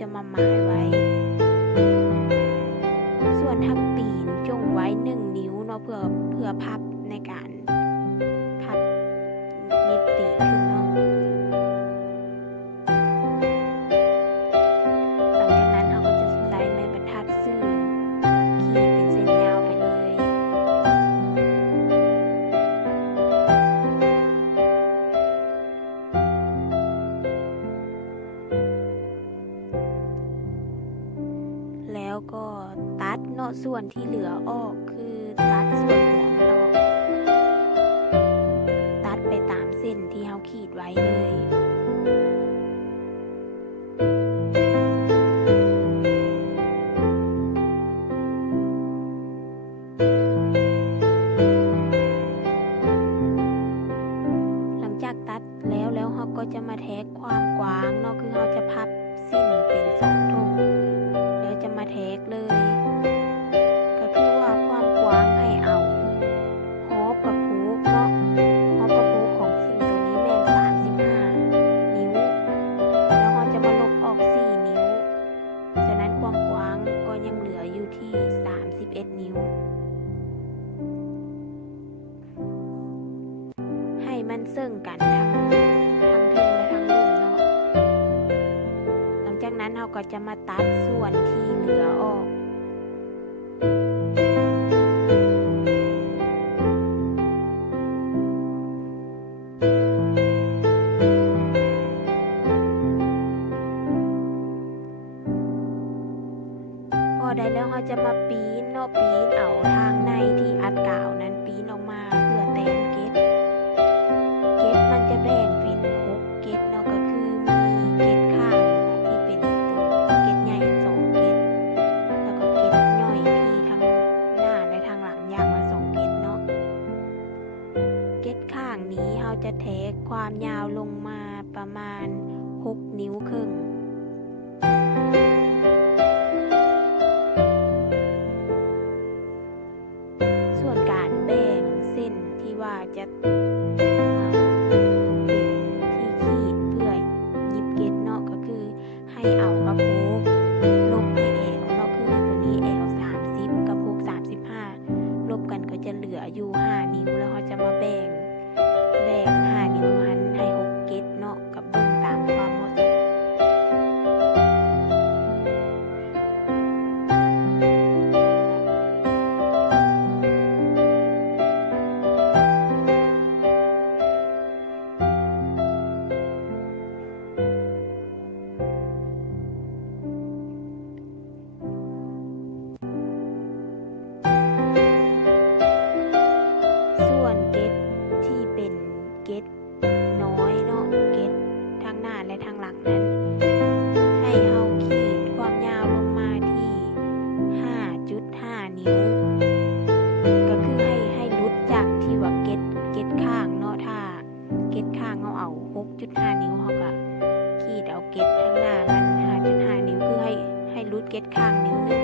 จะมาหมายไว้ส่วนทักปีนจงไว้1 นิ้วเนาะเพื่อพับในการพับนิบตีนขึ้นเนาะหลังจากนั้นเราก็จะใช้ไม้บรรทัดสื่อขีดเป็นเส้นยาวไปเลยแล้วก็ตัดเนาะส่วนที่เหลือออกคือตัดส่วนหัวมันออกตัดไปตามเส้นที่เราขีดไว้เลยหลังจากตัดแล้วเราก็จะมาแทกความกว้างเนาะคือเราจะพับสิ้นเป็น2 ทงแล้วจะมาแทกเลยก็คือว่าความกว้างให้เอาฮอบกับพูกเนาะฮอบกับพูกของสิ้นตัวนี้แม่น35 นิ้วแล้วเราจะมาลบออก4 นิ้วฉะนั้นความกว้างก็ยังเหลืออยู่ที่31 นิ้วให้มันเสื่องกันทั้งเทิงและทั้งลุ่มเนาะหลังจากนั้นเราก็จะมาตัดส่วนที่เหลือออกพอได้แล้วเราจะมาปีนเนาะปีนเอาทางในที่อัดกาวนั้นปีนออกมาเพื่อแต้มเกล็ดมันจะแบ่งเป็น6 เกล็ดเนาะก็คือมีเกล็ดข้างที่เป็นตัวเกล็ดใหญ่2 เกล็ดแล้วก็เกล็ดย่อยที่ทั้งหน้าและทางหลังอย่างละ2 เกล็ดเนาะเกล็ดข้างนี้เราจะแทกความยาวลงมาประมาณ6 นิ้วครึ่งส่วนการแบ่งเส้นที่ว่าจะเป็นที่ขีดเพื่อยิบเกล็ดเนาะก็คือให้เอากระโปงลบให้แอลเนาะคือตัวนี้แอล30กระโปง35ลบกันก็จะเหลืออยู่5 นิ้วแล้วเขาจะมาแบ่ง5 นิ้วหันให้6 เกล็ดเนาะกับเบิ่งตามความเหมาะสมส่วนเกล็ดที่เป็นเกล็ดน้อยเนาะเกล็ดทางหน้าและทางหลังนั้นให้เราขีดความยาวลงมาที่ 5.5 นิ้วก็คือให้ลุดจากที่ว่าเกล็ดข้างเนาะถ้าเกล็ดข้างเราเอา 6.5 นิ้วเราก็ขีดเอาเกล็ดทางหน้ามัน 5.5 นิ้วคือให้ลุดเกล็ดข้างนิ้วนึง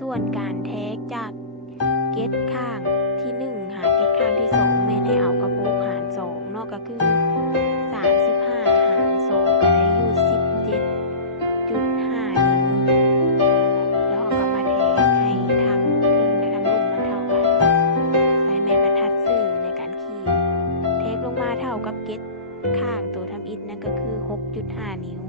ส่วนการแทกจากเกล็ดข้างที่1หาเกล็ดข้างที่2แม่นให้เอากระโปงหาร2เนาะก็คือ35หาร2ก็ได้อยู่ 17.5 นิ้วแล้วเราก็มาแทกให้ทางเทิงและทางลุ่มมันเท่ากันใช้ไม้บรรทัดสื่อในการขีดแทกลงมาเท่ากับเกล็ดข้างตัวทำอิฐนั่นก็คือ 6.5 นิ้ว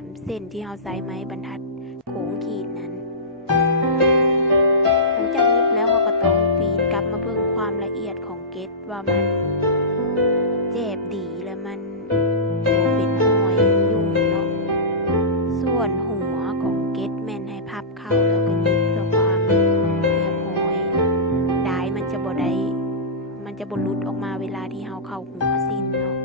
ามเส้นที่เราใส่ไม้บรรทัดโค้งขีดนั้นหลังจากยิบแล้วเราก็ต้องปีนกลับมาเบิ่งความละเอียดของเกล็ดว่ามันแจ็บดีและมันบ่เป็นรอยยุ่งเนาะส่วนหัวของเกล็ดแม่นให้พับเข้าแล้วก็ยิบเพื่อความเรียบร้อยได้มันจะบ่หลุดออกมาเวลาที่เราเข้าหัวสิ้นเนาะ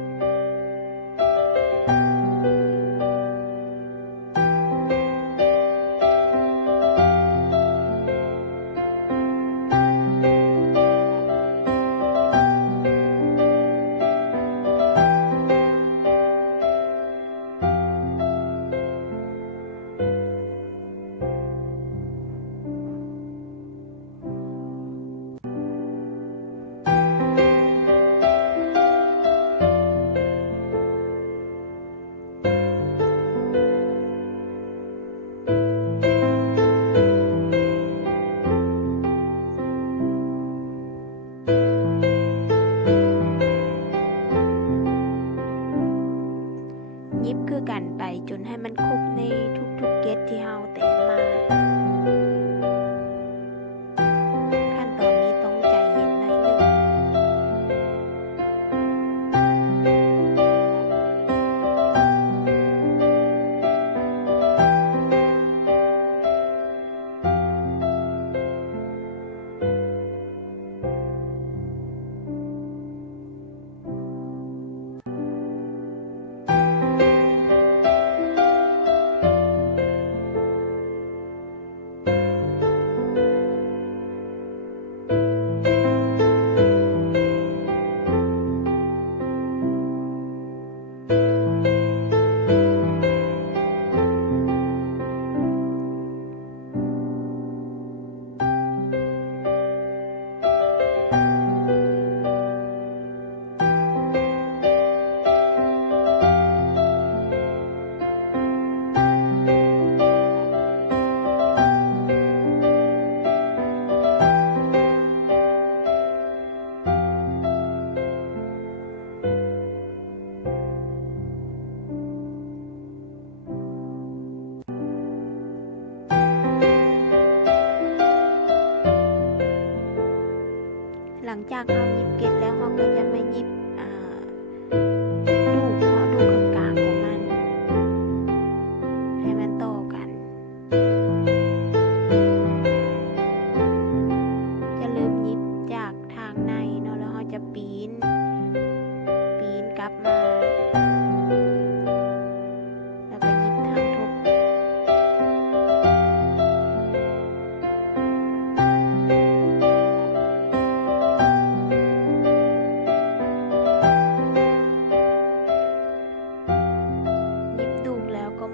ยิบคือกันไปจนให้มันครบในทุกๆเกล็ดที่เราแต้มมาขั้นตอนนี้ต้องใจเย็นหน่อยนึงหลังจากเรายิบเกล็ดแล้วเราก็จะมายิบดูกลางๆของมันให้มันต่อกันจะเริ่มยิบจากทางในเนาะแล้วเราจะปีนกลับมาแล้วก็ยิบทางทุก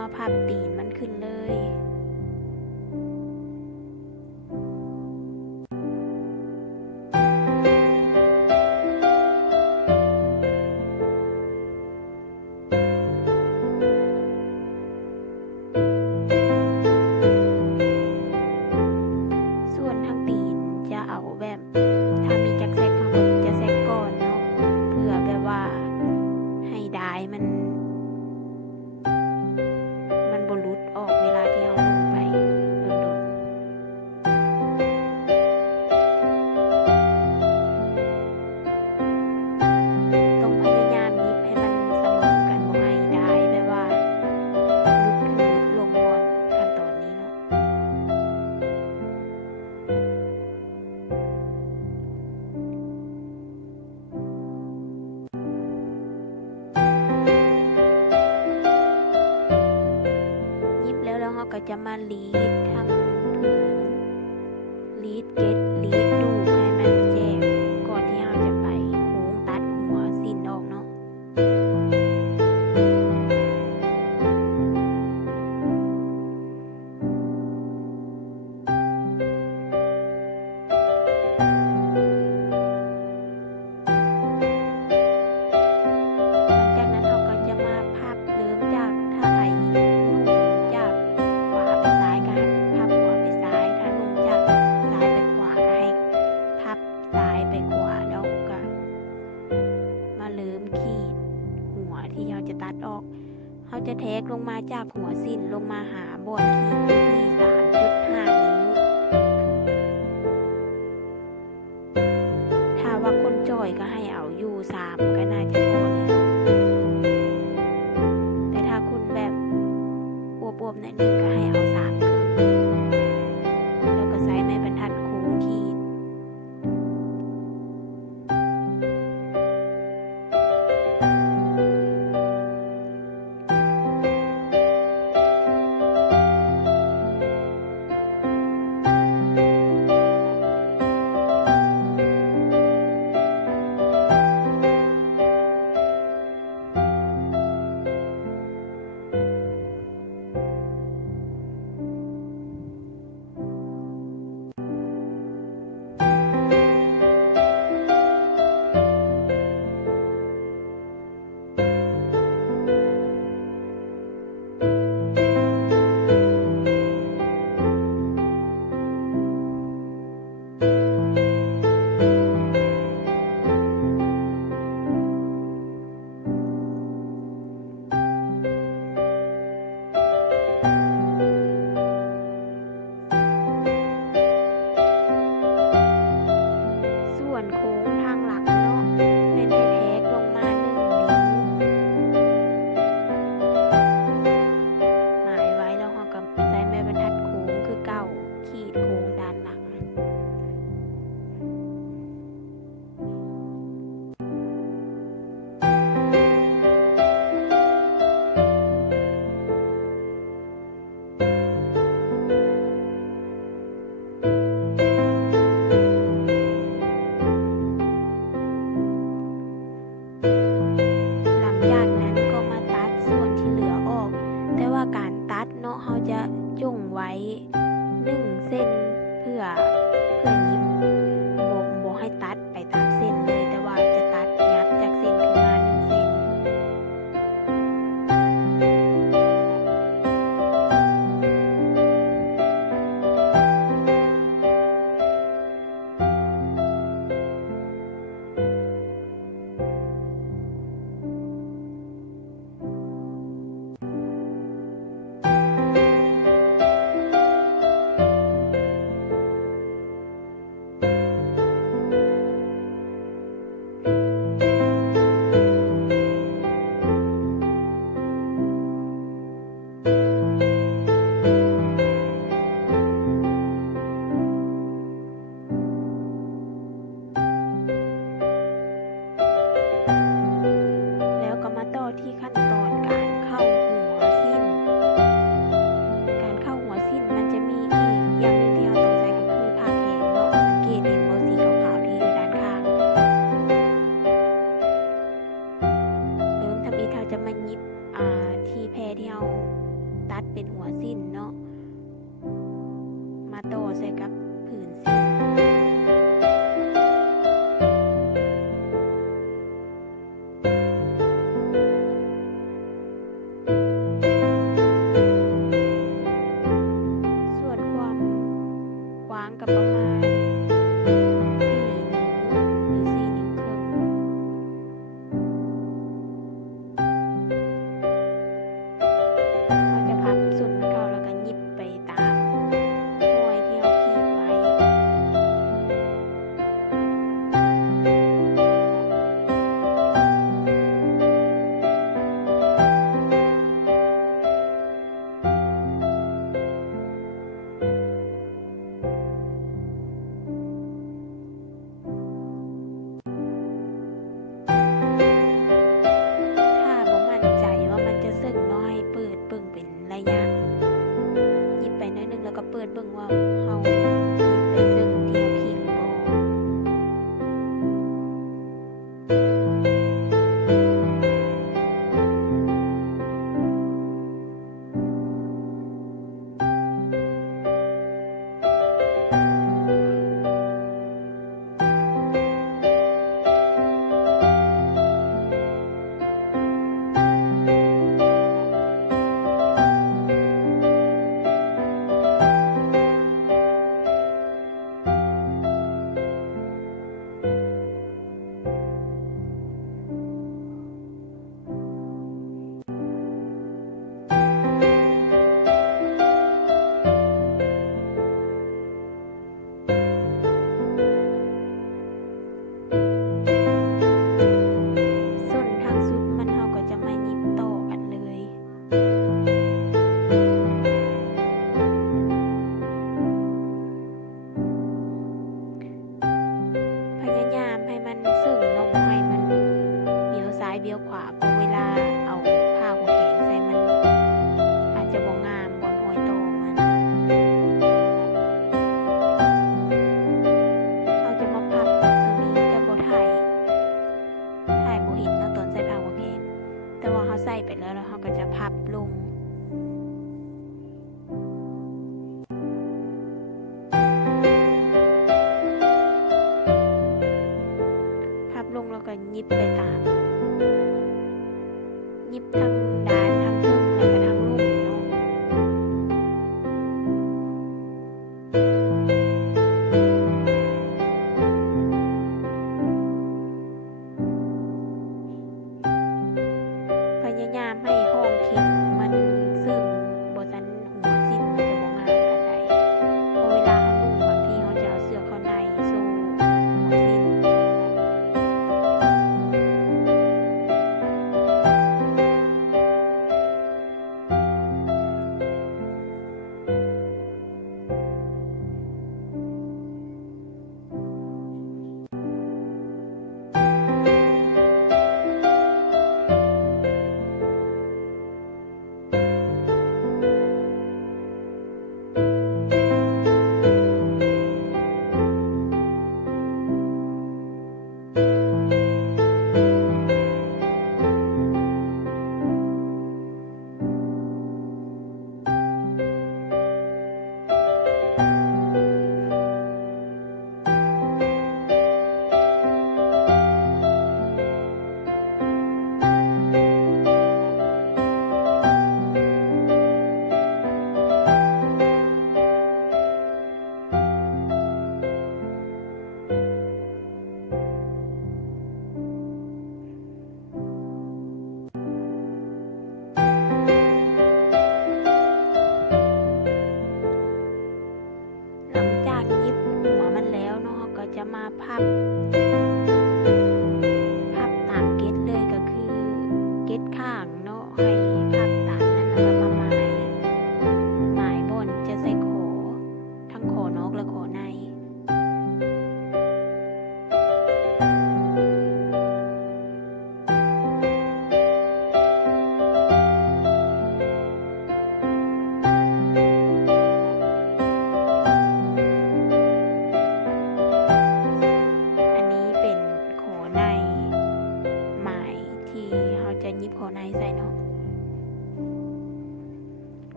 มาพับตีนมันขึ้นเลยส่วนทางตีนจะเอาแบบถ้ามีจักแซกข้างบนจะแซกก่อนเนาะเพื่อแบบว่าให้ได้มันบรุษออกเวลาที่เราลงไปโดนต้องพยายามยิบให้มันเสมอกันบ่ให้ได้แบบว่าลุดขึ้นลุดลงบนขั้นตอนนี้เนาะแล้วเราก็จะมาลีดทั้งผืนลีดเกล็ดลีดดูให้มันแจกก่อนที่เราจะไปโค้งตัดหัวสิ้นออกเนาะหลังจากนั้นเราก็จะมาพับเริ่มจากถ้าใครจากขวาไปซ้ายก็พับขวาไปซ้ายถ้านุ่งจากซ้ายไปขวาก็ให้ สิ้นลงมาหาบอนขีดอยู่ที่ 3.5 นิ้วถ้าว่าคนจ่อยก็ให้เอาอยู่ 3 ก็น่าจะพอแล้วแต่ถ้าคุณแบบอวบๆหน่อยนึงก็ให้เอา3 ครึ่งแล้วก็ใช้ไม้บรรทัดโค้งขีดส่วนโค้งทางหลังเนาะเน้นให้แทกลงมา 1 นิ้วหมายไว้แล้วเราก็ใช้ไม้บรรทัดโค้งคือเก่าขีดโค้งด้านหลังหลังจากนั้นก็มาตัดส่วนที่เหลือออกแต่ว่าการตัดเนาะเราจะจ้งไว้ 1 เส้นเพื่อหยิบบ่ให้ตัดไปตามเส้นเลยแต่ว่าจะตัดยับจากเส้นขึ้นมา 1 เส้นแล้วก็มาต่อที่ขั้นตอนการเข้าหัวสิ้นการเข้าหัวสิ้นมันจะมีอีกอย่างหนึ่งที่เราต้องใช้ก็คือผ้าแข็งเนาะสังเกตเห็นบ่สีขาวๆที่อยู่ด้านข้างเริ่มทำอีกเราจะมาหยิบที่แพรที่เราตัดเป็นหัวสิ้นเนาะมาต่อใส่กับผืนสิ้นส่วนความกว้างกับประมาณ 4 นิ้วหรือ 4 นิ้วครึ่งเราจะพับส่วนมันเข้าแล้วก็หยิบไปตามห้อยที่เราขีดไว้ถ้าบ่มั่นใจว่ามันจะซึ่งเนาะให้เปิดเบิ่งเป็นระยะหยิบไปหน่อยนึงแล้วก็เปิดเบิ่งว่าเราหยิบไปซึ่งที่เราขีดหรือบ่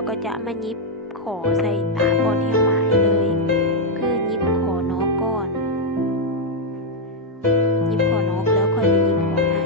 เราก็จะมายิบขอใส่ตาบอนแหวหมายเลย คือยิบขอนอกก่อนยิบขอนอกแล้วค่อยไปยิบขอใน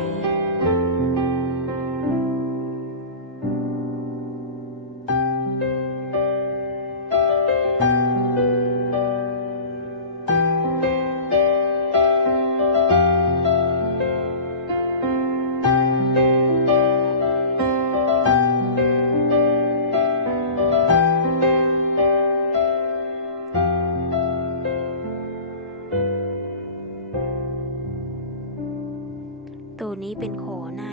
ตัวนี้เป็นขอใน